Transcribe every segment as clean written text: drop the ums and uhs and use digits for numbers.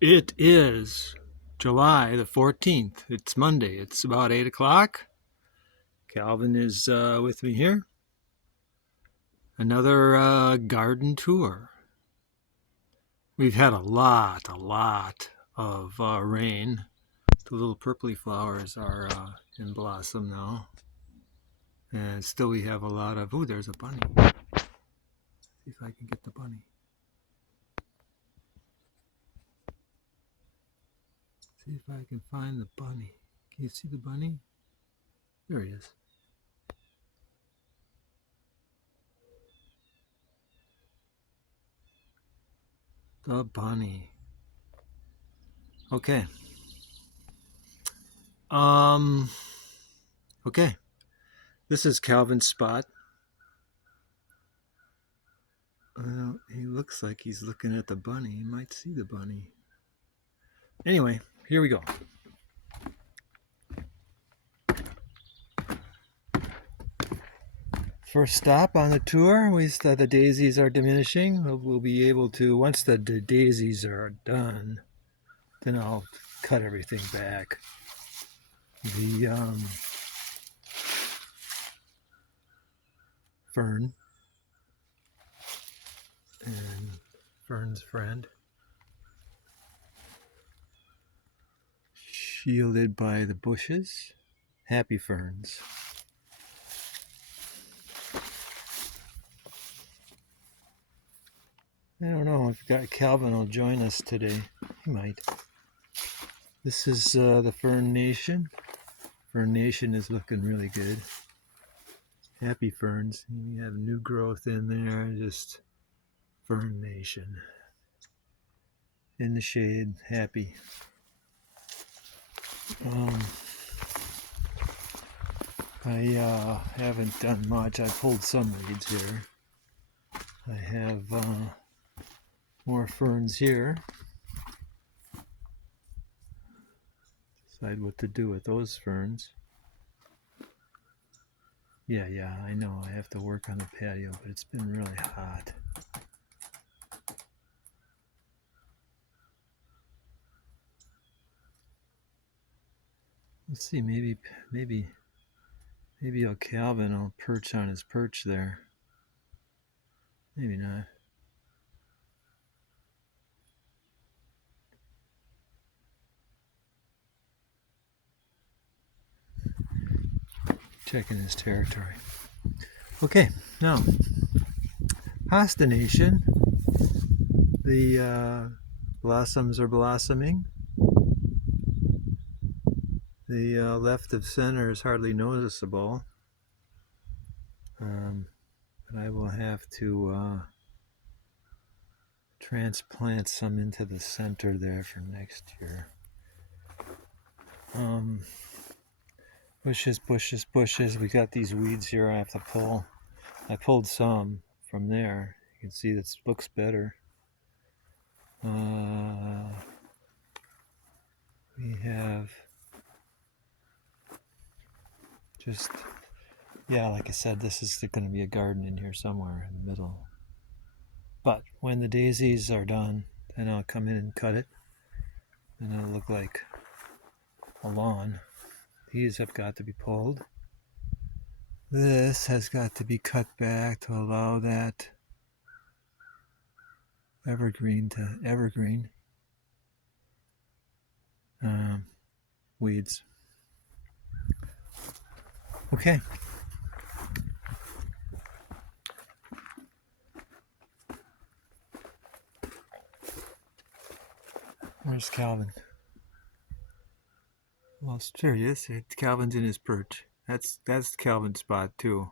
It is July the 14th. It's Monday. It's about 8 o'clock. Calvin is with me here. Another garden tour. We've had a lot of rain. The little purpley flowers are in blossom now. And still we have a lot of... Oh, there's a bunny. See if I can get the bunny. See if I can find the bunny. Can you see the bunny? There he is. The bunny. Okay. Okay. This is Calvin's spot. He looks like he's looking at the bunny. He might see the bunny. Anyway, here we go. First stop on the tour, we said the daisies are diminishing. We'll be able to, once the daisies are done, then I'll cut everything back. The fern and Fern's friend, shielded by the bushes, happy ferns. I don't know if Calvin will join us today. He might. This is the Fern Nation. Fern Nation is looking really good. Happy ferns. You have new growth in there. Just Fern Nation. In the shade, happy. I haven't done much. I pulled some weeds here. I have more ferns here. Decide what to do with those ferns. Yeah, I know. I have to work on the patio, but it's been really hot. Let's see, maybe Calvin will perch on his perch there. Maybe not. Checking his territory. Okay, now, Hosta Nation. The blossoms are blossoming. The left of center is hardly noticeable. But I will have to transplant some into the center there for next year. Bushes. We got these weeds here I have to pull. I pulled some from there. You can see this looks better. We have just, like I said, this is going to be a garden in here somewhere in the middle. But when the daisies are done, then I'll come in and cut it. And it'll look like a lawn. These have got to be pulled. This has got to be cut back to allow that evergreen to evergreen. Weeds. Okay. Where's Calvin? Well, there he is. Calvin's in his perch. That's Calvin's spot too.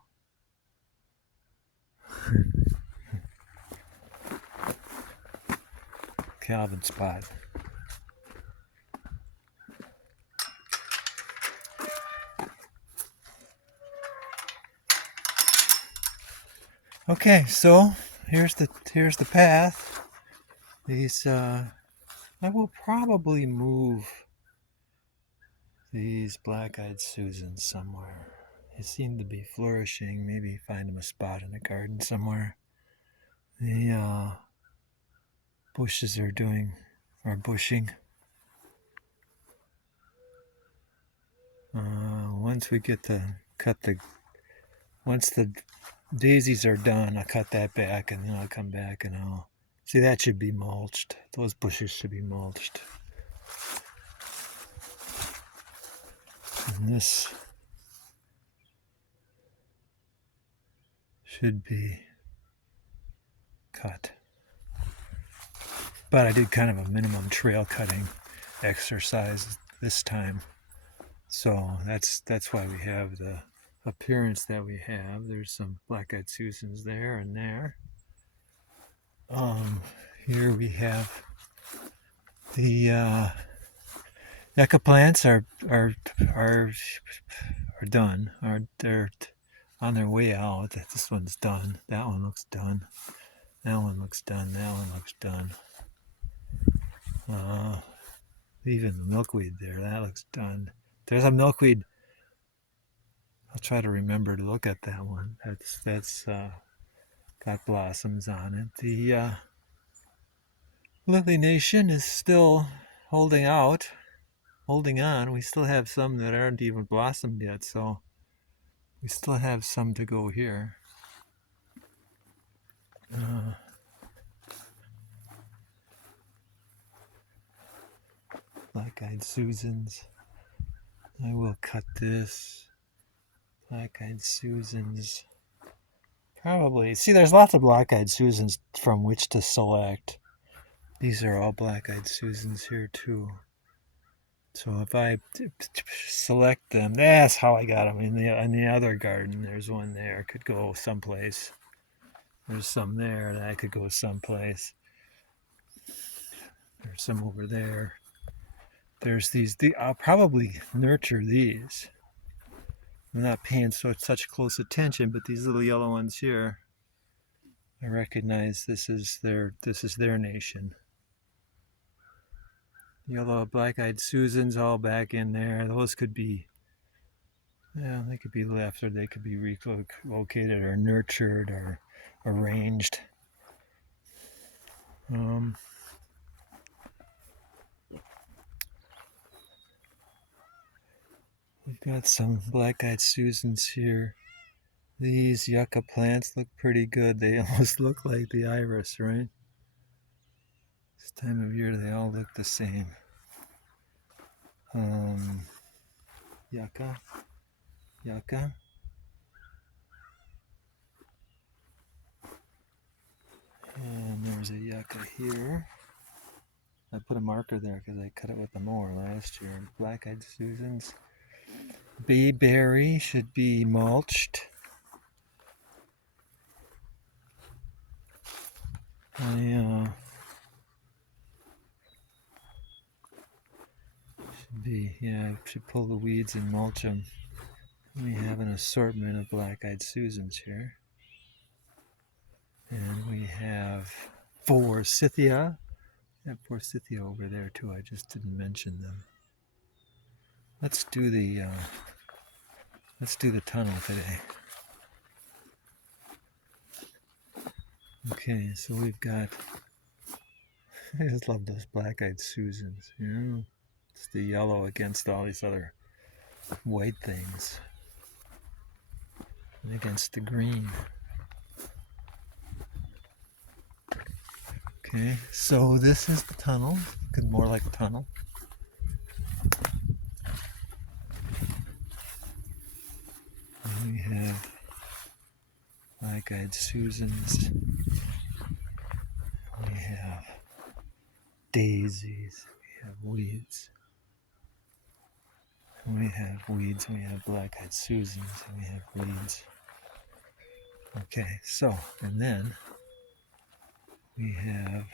Calvin's spot. Okay, so here's the path. These I will probably move these black-eyed Susans somewhere. They seem to be flourishing. Maybe find them a spot in the garden somewhere. The bushes are doing or bushing. Once we get once the daisies are done, I'll cut that back and then I'll come back and I'll, see, that should be mulched. Those bushes should be mulched. And this should be cut. But I did kind of a minimum trail cutting exercise this time. So that's why we have the appearance that we have. There's some black-eyed Susans there and there. Here we have the yucca plants are done. They're on their way out. This one's done. That one looks done. That one looks done. That one looks done. Even the milkweed there, that looks done. There's a milkweed. I'll try to remember to look at that one. That's got blossoms on it. The Lily Nation is still holding out, holding on. We still have some that aren't even blossomed yet, so we still have some to go here. Black-eyed Susans. I will cut this. Black-eyed Susans. Probably. See, there's lots of black-eyed Susans from which to select. These are all black-eyed Susans here too. So if I select them, that's how I got them. In the other garden, there's one there. Could go someplace. There's some there that could go someplace. There's some over there. There's these. I'll probably nurture these. I'm not paying such close attention, but these little yellow ones here, I recognize this is their nation. Yellow black-eyed Susans all back in there. Those could be, yeah, they could be left or they could be relocated or nurtured or arranged. We've got some black-eyed Susans here. These yucca plants look pretty good. They almost look like the iris, right? This time of year, they all look the same. Yucca. And there's a yucca here. I put a marker there because I cut it with the mower last year. Black-eyed Susans. Bayberry should be mulched. I should pull the weeds and mulch them. We have an assortment of black-eyed Susans here. And we have forsythia. We have forsythia over there too. I just didn't mention them. Let's do the tunnel today. Okay, so we've got, I just love those black-eyed Susans, you know? It's the yellow against all these other white things. And against the green. Okay, so this is the tunnel. Looking more like a tunnel. And we have black-eyed Susans. We have daisies. We have weeds. And we have weeds. And we have black-eyed Susans. And we have weeds. Okay, so, and then we have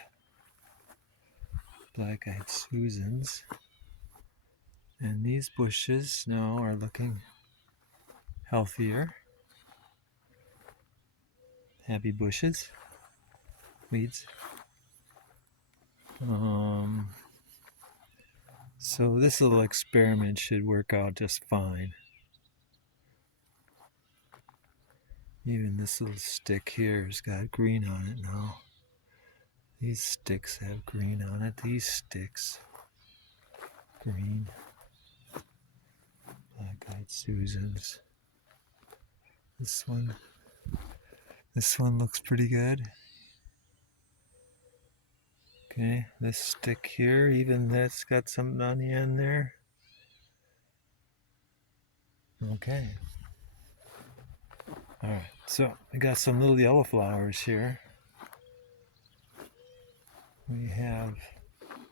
black-eyed Susans. And these bushes now are looking healthier. Happy bushes. Weeds. So this little experiment should work out just fine. Even this little stick here has got green on it now. These sticks have green on it. These sticks, green. Black-eyed Susans. This one looks pretty good. Okay, this stick here, even that's got something on the end there. Okay. All right, so we got some little yellow flowers here. We have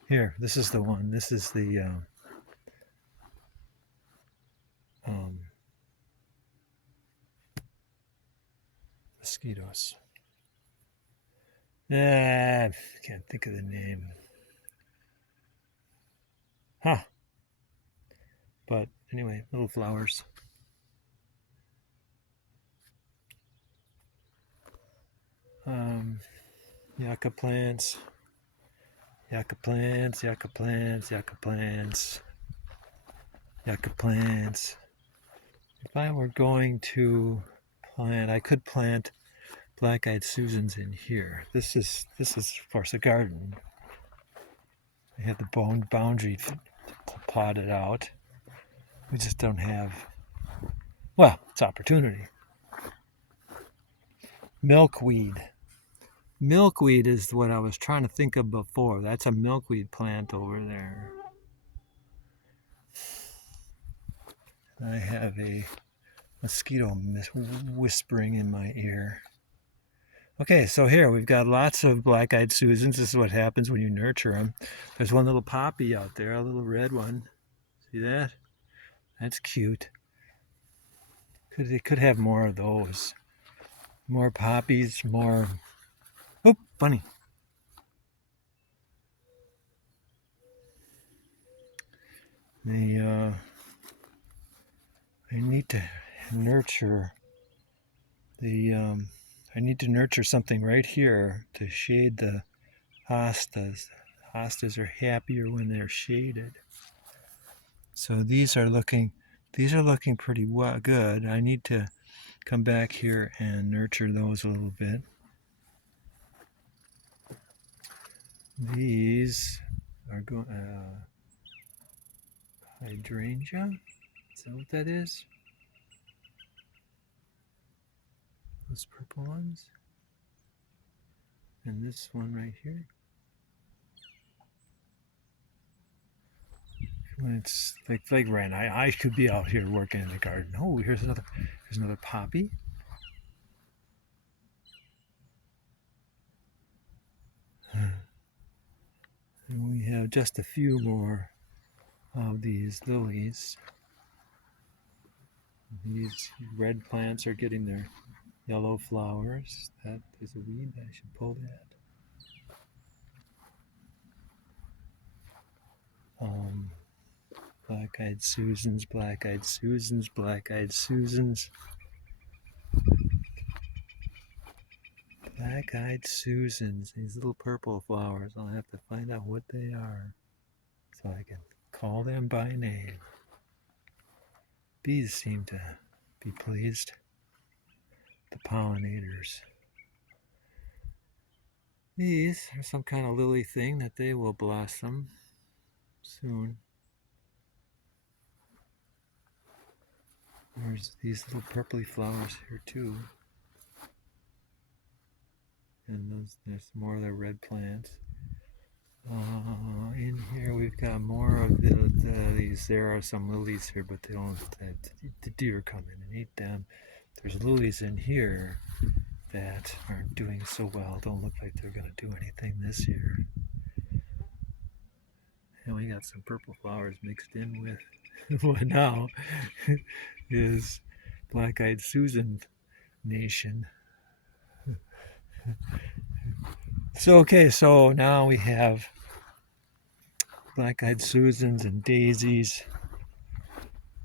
here. This is the one. This is the mosquitoes. I can't think of the name. Huh. But anyway, little flowers. Yucca plants. Yucca plants, yucca plants, yucca plants, yucca plants. If I were going to plant, I could plant black-eyed Susans in here. This is of course a garden. I have the boundary plotted out. We just don't have, well, it's opportunity. Milkweed. Milkweed is what I was trying to think of before. That's a milkweed plant over there. I have a mosquito whispering in my ear. Okay, so here we've got lots of black-eyed Susans. This is what happens when you nurture them. There's one little poppy out there, a little red one. See that? That's cute. They could have more of those. More poppies, more... Oh, bunny. I need to nurture I need to nurture something right here to shade the hostas. Hostas are happier when they're shaded. So these are looking pretty good. I need to come back here and nurture those a little bit. These are going hydrangea. Is that what that is? Those purple ones. And this one right here. When it's like right now, I could be out here working in the garden. Oh, here's another poppy. And we have just a few more of these lilies. These red plants are getting their yellow flowers. That is a weed. I should pull that. Black-eyed Susans, black-eyed Susans, black-eyed Susans. Black-eyed Susans, these little purple flowers. I'll have to find out what they are so I can call them by name. Bees seem to be pleased. The pollinators. These are some kind of lily thing that they will blossom soon. There's these little purpley flowers here too. And there's more of the red plants. In here we've got more of these. There are some lilies here, but they don't. The deer come in and eat them. There's lilies in here that aren't doing so well. Don't look like they're going to do anything this year. And we got some purple flowers mixed in with what now is Black-eyed Susan Nation. So okay, so now we have Black-eyed Susans and daisies,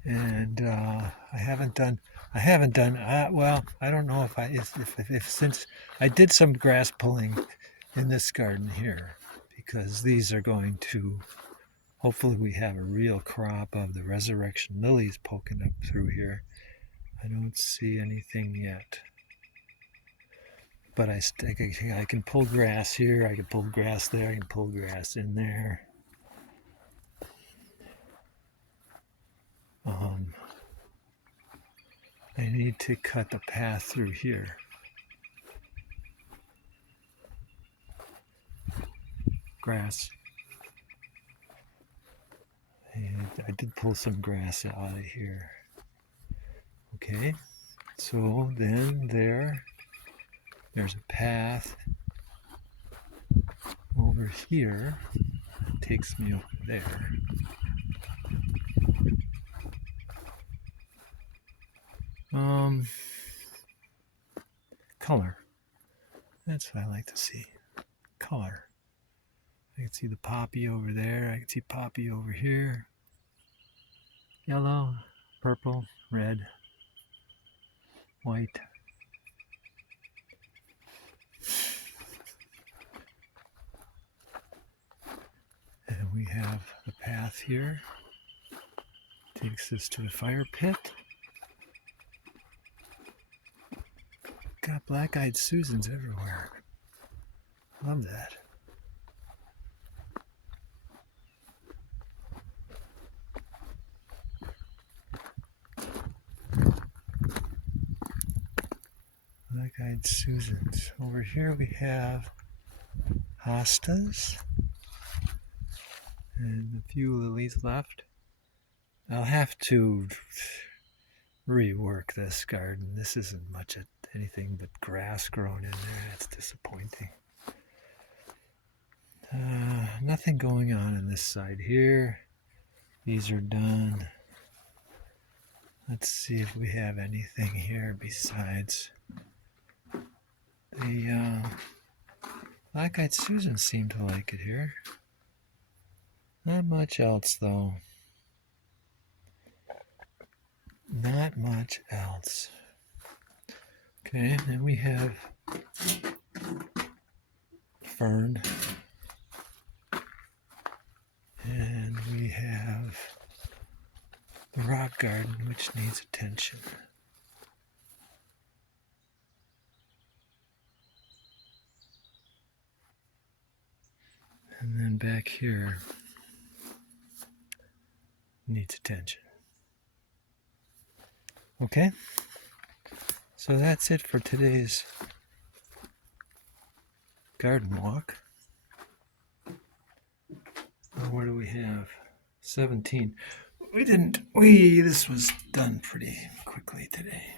and I haven't done. Well, I don't know if since I did some grass pulling in this garden here, because these are going to. Hopefully, we have a real crop of the resurrection lilies poking up through here. I don't see anything yet. but I can pull grass here, I can pull grass there, I can pull grass in there. I need to cut the path through here. Grass. And I did pull some grass out of here. Okay, so then there's a path over here. It takes me over there. Color. That's what I like to see. Color. I can see the poppy over there. I can see poppy over here. Yellow, purple, red, white. And we have the path here. Takes us to the fire pit. Got black-eyed Susans everywhere. Love that. Black-eyed Susans. Over here we have hostas and a few lilies left. I'll have to rework this garden. This isn't much of anything but grass grown in there. That's disappointing. Nothing going on this side here. These are done. Let's see if we have anything here besides the black-eyed Susan seem to like it here. Not much else though. Not much else. Okay, then we have fern. And we have the rock garden, which needs attention. And then back here needs attention. Okay, so that's it for today's garden walk. What do we have? 17. This was done pretty quickly today.